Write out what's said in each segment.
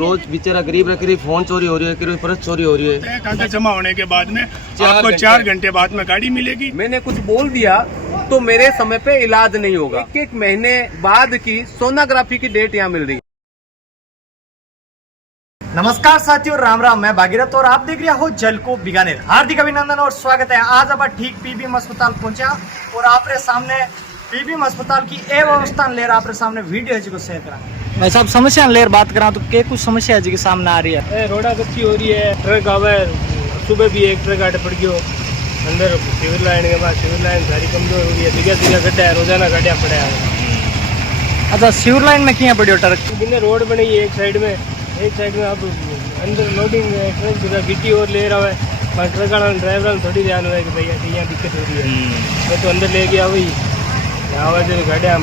रोज बेचारा गरीब फोन चोरी हो रही है, पर्स चोरी हो रही है। कागज जमा होने के बाद में आपको 4 घंटे बाद में गाड़ी मिलेगी। मैंने कुछ बोल दिया तो मेरे समय पे इलाज नहीं होगा। एक महीने बाद की सोनोग्राफी की डेट यहाँ मिल रही है। नमस्कार साथियों, राम राम। मैं भागीरथ और आप देख रहे हो जल को बीकानेर। हार्दिक अभिनंदन और स्वागत है। आज आप ठीक पीबीएम अस्पताल पहुंचा और आपके सामने पीबीएम अस्पताल की ए व्यवस्था लेकर आपके सामने वीडियो है जी को शेयर करा। भाई साहब, समस्या लेकर बात करा तो क्या कुछ समस्या है जी के सामने आ रही है? रोडा कच्ची हो रही है, ट्रक आवे, सुबह भी एक ट्रक आटे पड़ गयो अंदर सिविल लाइन के बाद। सिविल लाइन सारी कमजोर हो रही है, दिखा गड्ढा है, रोजाना गड्ढा पड़ा है। अच्छा, सिविल लाइन में क्या पड़ी ट्रक? बिना रोड बनी है एक साइड में अब अंदर लोडिंग ट्रक गिट्टी और ले रहा है। ट्रक वाला ड्राइवर थोड़ी ध्यान हो रहा है कि भैया यहाँ दिक्कत हो रही है। मैं तो अंदर ले गया वही आवाज गड्ढा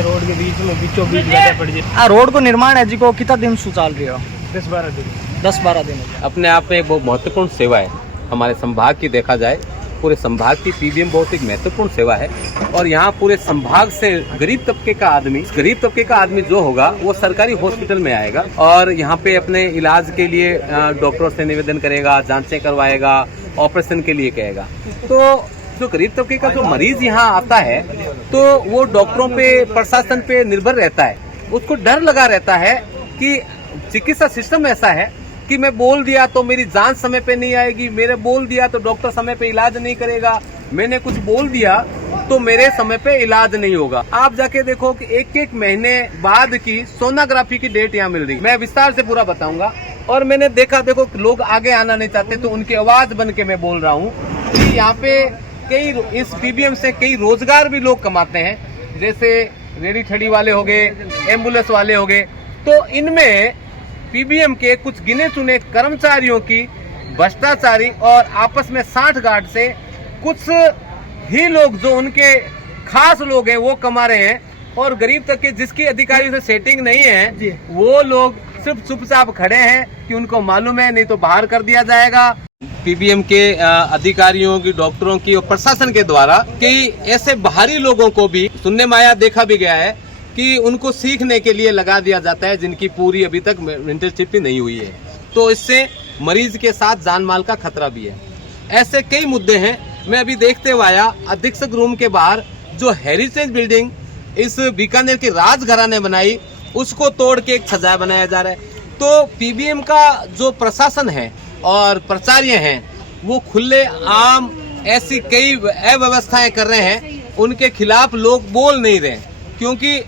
रोड के बीच में बीचों बीच गड्ढा पड़ जाए। रोड को निर्माण है जी को कितना दिन से चल रही हो? 10-12 दिन। अपने आप में एक बहुत महत्वपूर्ण सेवा है हमारे संभाग की। देखा जाए पूरे संभाग की पीबीएम बहुत एक महत्वपूर्ण सेवा है और यहाँ पूरे संभाग से गरीब तबके का आदमी जो होगा वो सरकारी हॉस्पिटल में आएगा और यहाँ पे अपने इलाज के लिए डॉक्टरों से निवेदन करेगा, जांचें करवाएगा, ऑपरेशन के लिए कहेगा। तो जो गरीब तबके का जो मरीज यहाँ आता है तो वो डॉक्टरों पे, प्रशासन पे निर्भर रहता है। उसको डर लगा रहता है कि चिकित्सा सिस्टम ऐसा है कि मैं बोल दिया तो मेरी जांच समय पे नहीं आएगी, मेरे बोल दिया तो डॉक्टर समय पे इलाज नहीं करेगा, मैंने कुछ बोल दिया तो मेरे समय पे इलाज नहीं होगा। आप जाके देखो कि एक महीने बाद की सोनोग्राफी की डेट यहाँ मिल रही है। मैं विस्तार से पूरा बताऊंगा। और मैंने देखा, देखो लोग आगे आना नहीं चाहते तो उनकी आवाज बन के मैं बोल रहा हूँ कि यहाँ पे कई इस पीबीएम से कई रोजगार भी लोग कमाते हैं, जैसे रेडी ठड़ी वाले हो गए, एम्बुलेंस वाले हो गए। तो इनमें पीबीएम के कुछ गिने चुने कर्मचारियों की भ्रष्टाचारी और आपस में साठगांठ से कुछ ही लोग जो उनके खास लोग हैं वो कमा रहे हैं और गरीब तक के जिसकी अधिकारियों से सेटिंग नहीं है वो लोग सिर्फ चुपचाप खड़े हैं कि उनको मालूम है नहीं तो बाहर कर दिया जाएगा। पीबीएम के अधिकारियों की, डॉक्टरों की और प्रशासन के द्वारा कई ऐसे बाहरी लोगों को भी सुनने में आया, देखा भी गया है कि उनको सीखने के लिए लगा दिया जाता है जिनकी पूरी अभी तक इंटर्नशिप भी नहीं हुई है। तो इससे मरीज के साथ जान माल का खतरा भी है। ऐसे कई मुद्दे हैं। मैं अभी देखते हुए आया अधीक्षक रूम के बाहर जो हेरिटेज बिल्डिंग इस बीकानेर के राजघराने ने बनाई उसको तोड़ के एक सजाया बनाया जा रहा है। तो पीबीएम का जो प्रशासन है और प्राचार्य हैं वो खुले आम ऐसी कई अव्यवस्थाएं कर रहे हैं, उनके खिलाफ लोग बोल नहीं रहे क्योंकि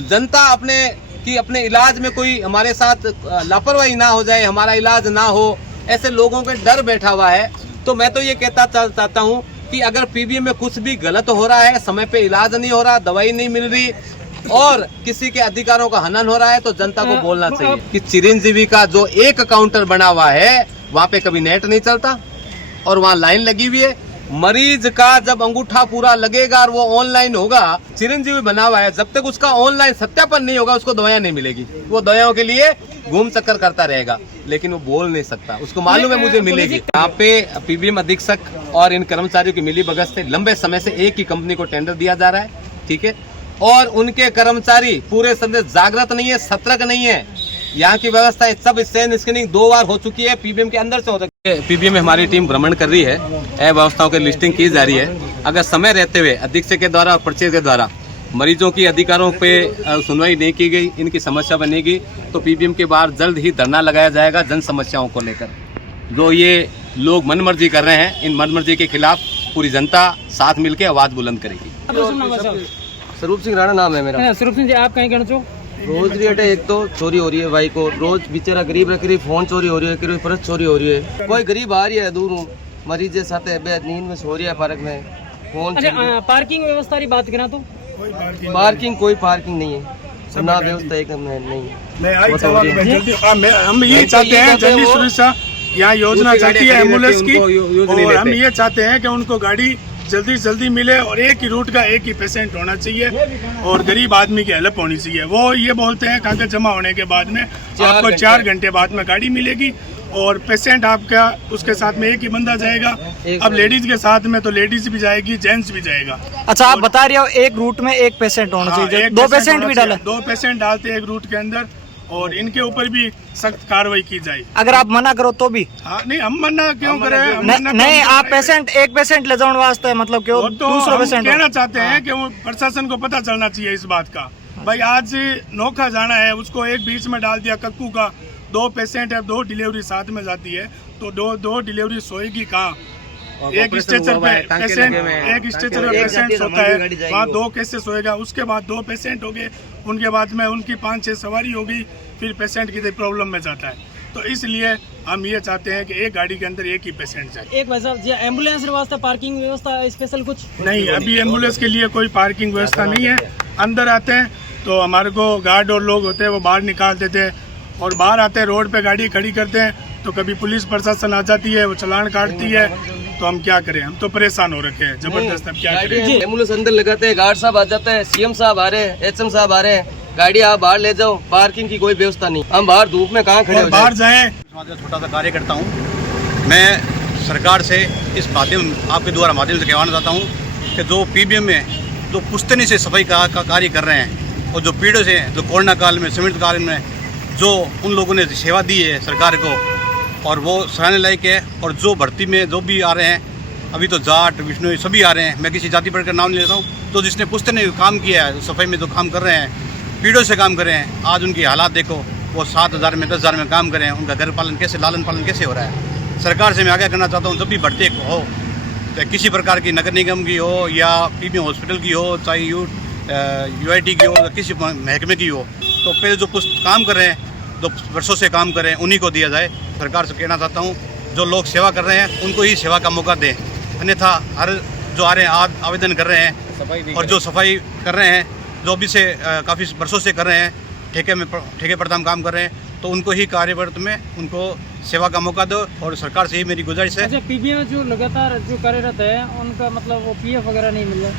जनता अपने इलाज में कोई हमारे साथ लापरवाही ना हो जाए, हमारा इलाज ना हो, ऐसे लोगों के डर बैठा हुआ है। तो मैं तो ये कहता चाहता हूँ कि अगर पीबीएम में कुछ भी गलत हो रहा है, समय पे इलाज नहीं हो रहा, दवाई नहीं मिल रही और किसी के अधिकारों का हनन हो रहा है तो जनता को बोलना चाहिए कि चिरंजीवी का जो एक काउंटर बना हुआ है वहाँ पे कभी नेट नहीं चलता और वहाँ लाइन लगी हुई है। मरीज का जब अंगूठा पूरा लगेगा और वो ऑनलाइन होगा, चिरंजीवी बना हुआ है, जब तक उसका ऑनलाइन सत्यापन नहीं होगा उसको दवाइयाँ नहीं मिलेगी। वो दवाइयों के लिए घूम चक्कर करता रहेगा लेकिन वो बोल नहीं सकता, उसको मालूम है मुझे मिलेगी। यहाँ पे पीबीएम अधीक्षक और इन कर्मचारियों की मिली भगत से लंबे समय से एक ही कंपनी को टेंडर दिया जा रहा है, ठीक है, और उनके कर्मचारी पूरे समय जागृत नहीं है, सतर्क नहीं है। यहाँ की व्यवस्था सब स्कैनिंग 2 बार हो चुकी है, पीबीएम के अंदर से हो चुकी है। पीबीएम में हमारी टीम भ्रमण कर रही है, व्यवस्थाओं की लिस्टिंग की जा रही है। अगर समय रहते हुए अधीक्षक के द्वारा और पर्चे के द्वारा मरीजों की अधिकारों पे सुनवाई नहीं की गई, इनकी समस्या बनेगी तो पीबीएम के बाहर जल्द ही धरना लगाया जाएगा जन समस्याओं को लेकर। जो ये लोग मनमर्जी कर रहे हैं, इन मनमर्जी के खिलाफ पूरी जनता साथ मिलकर आवाज बुलंद करेगी। स्वरूप सिंह राणा नाम है मेरा। स्वरूप सिंह जी, आप कहीं कहना चाहो? रोज रेट है, एक तो चोरी हो रही है भाई को, रोज बेचारा गरीब फोन चोरी हो रही है, पर्स चोरी हो रही है। कोई गरीब आ रही है दूर मरीज के साथ नींद में सो रही है पार्क में फोन। अच्छा, पार्किंग व्यवस्था की बात करें तो कोई पार्किंग नहीं है, ना व्यवस्था एकदम नहीं है। हम ये चाहते हैं जल्दी सुरक्षा यहाँ योजना चलती है एम्बुलेंस की और हम ये चाहते हैं कि उनको गाड़ी जल्दी से जल्दी मिले और एक ही रूट का एक ही पेशेंट होना चाहिए और गरीब आदमी की हेल्प होनी चाहिए। वो ये बोलते हैं कागज जमा होने के बाद में आपको 4 घंटे बाद में गाड़ी मिलेगी और पेशेंट आपका उसके साथ में एक ही बंदा जाएगा। अब लेडीज के साथ में तो लेडीज भी जाएगी, जेंट्स भी जाएगा। अच्छा, आप बता रहे हो एक रूट में एक पेशेंट होना चाहिए, 2 पेशेंट भी डाले? 2 पेशेंट डालते हैं एक रूट के अंदर और इनके ऊपर भी सख्त कार्रवाई की जाए। अगर आप मना करो तो भी? हाँ नहीं, हम मना क्यों करें? नहीं, आप पेशेंट एक पेशेंट ले जाने वास्ते मतलब क्यों वो तो दूसरा हम पेशेंट कहना चाहते हैं कि वो प्रशासन को पता चलना चाहिए इस बात का। भाई आज नोखा जाना है, उसको एक बीच में डाल दिया कक्कू का, 2 पेशेंट है, 2 डिलीवरी साथ में जाती है, तो दो डिलीवरी सोएगी कहाँ? एक स्ट्रेचर पे पेशेंट, एक स्ट्रेचर पे पेशेंट होता है, वहाँ 2 कैसे सोएगा? उसके बाद 2 पेशेंट हो गए, उनके बाद में उनकी 5-6 सवारी होगी, फिर पेशेंट की प्रॉब्लम में जाता है। तो इसलिए हम ये चाहते हैं कि एक गाड़ी के अंदर एक ही पेशेंट जाए। एक भाई साहब, एम्बुलेंस वास्ते पार्किंग व्यवस्था स्पेशल कुछ नहीं, अभी एम्बुलेंस के लिए कोई पार्किंग व्यवस्था नहीं है। अंदर आते हैं तो हमारे को गार्ड और लोग होते हैं वो बाहर निकाल देते हैं, और बाहर आते हैं रोड पे गाड़ी खड़ी करते हैं तो कभी पुलिस प्रशासन आ जाती है, वो चालान काटती है, तो हम क्या करें? हम तो परेशान हो रखे हैं जबरदस्त। अब क्या करें? एम्बुलेंस अंदर लगाते हैं, गार्ड साहब आ जाते हैं, सीएम साहब आ रहे हैं, एचएम साहब आ रहे हैं, गाड़ी आप बाहर ले जाओ, पार्किंग की कोई व्यवस्था नहीं। हम बाहर धूप में कहाँ खड़े हो बाहर जाएं? छोटा सा कार्य करता हूँ मैं, सरकार से इस माध्यम आपके द्वारा माध्यम से कहना चाहता हूँ कि जो पीबीएम में जो पुश्तैनी से सफाई का कार्य कर रहे हैं, और जो पीढ़ियों से जो कोरोना काल में सीमित काल में जो उन लोगों ने सेवा दी है सरकार को, और वो सराहने लायक है। और जो भर्ती में जो भी आ रहे हैं, अभी तो जाट विष्णु सभी आ रहे हैं, मैं किसी जाति पर का नाम नहीं लेता हूँ, तो जिसने पुश्तैनी काम किया है, सफाई में जो काम कर रहे हैं, पीढ़ियों से काम कर रहे हैं, आज उनकी हालात देखो, वो 7,000 में 10,000 में काम कर रहे हैं, उनका घर पालन कैसे, लालन पालन कैसे हो रहा है। सरकार से मैं आगे करना चाहता हूँ, जब भी भर्ती हो, तो किसी प्रकार की नगर निगम की हो या पीबीएम हॉस्पिटल की हो, चाहे यूआईटी की हो या किसी महकमे की हो, तो पहले जो काम कर रहे हैं, जो वर्षों से काम कर रहे हैं, उन्हीं को दिया जाए। सरकार से कहना चाहता हूँ, जो लोग सेवा कर रहे हैं उनको ही सेवा का मौका दें, अन्यथा हर जो आ रहे हैं आवेदन कर रहे हैं, और जो सफाई कर रहे हैं, जो अभी से काफ़ी वर्षों से कर रहे हैं, ठेके पर काम कर रहे हैं, तो उनको ही कार्यरत में उनको सेवा का मौका दो। और सरकार से ही मेरी गुजारिश है। अच्छा, पीबीएम जो लगातार जो कार्यरत है उनका मतलब वो पीएफ वगैरह नहीं मिल रहा?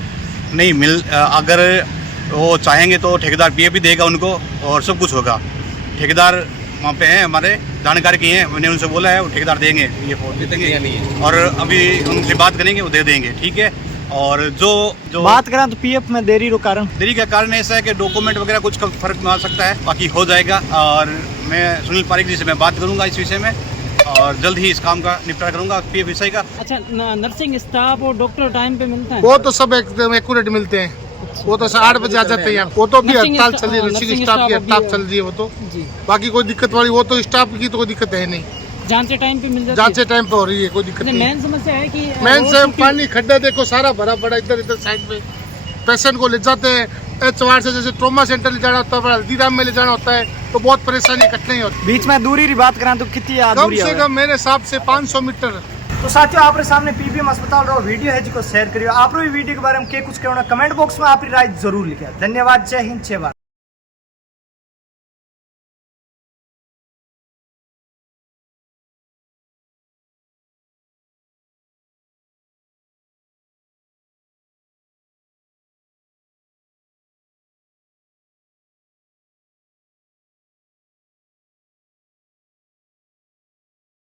नहीं मिल, अगर वो चाहेंगे तो ठेकेदार पीएफ भी देगा उनको, और सब कुछ होगा। ठेकेदार वहाँ पे हैं, हमारे जानकारी की हैं, मैंने उनसे बोला है, वो ठेकेदार देंगे, ये दे देंगे, और अभी उनसे बात करेंगे, वो दे देंगे, ठीक है। और जो बात करें तो पीएफ में देरी का कारण ऐसा है कि डॉक्यूमेंट वगैरह कुछ फर्क में आ सकता है, बाकी हो जाएगा। और मैं सुनील पारिक जी से मैं बात करूंगा इस विषय में, और जल्द ही इस काम का निपटारा करूंगा पीएफ विषय का। अच्छा, नर्सिंग स्टाफ और डॉक्टर टाइम पे मिलता है? वो तो सब एकदम एक्यूरेट मिलते हैं, वो तो 8 बजे आ जाते हैं यहाँ। वो तो भी हड़ताल चल रही है, नर्सिंग स्टाफ की हड़ताल चल रही है, वो तो बाकी कोई दिक्कत वाली, वो तो स्टाफ की तो कोई दिक्कत है नहीं, जांच टाइम पे मिल जाती है, जांच टाइम पे हो रही है, कोई दिक्कत नहीं। मेन समस्या है कि मेन से पानी खड्डा देखो सारा भरा पड़ा इधर साइड में, पेशेंट को ले जाते हैं एचवार से, जैसे ट्रॉमा सेंटर ले जाना होता है, हल्दीराम में ले जाना होता है, तो बहुत परेशानी कठिनाई होती है। बीच में दूरी की बात करें तो कितनी कम से कम मेरे हिसाब से 500 मीटर। तो साथियों, आप सामने पीबीएम अस्पताल रो वीडियो है जिसको शेयर करियो। आप वीडियो के बारे में के कुछ कहना कमेंट बॉक्स में आप राय जरूर लिखिए। धन्यवाद, जय हिंद, जय भारत।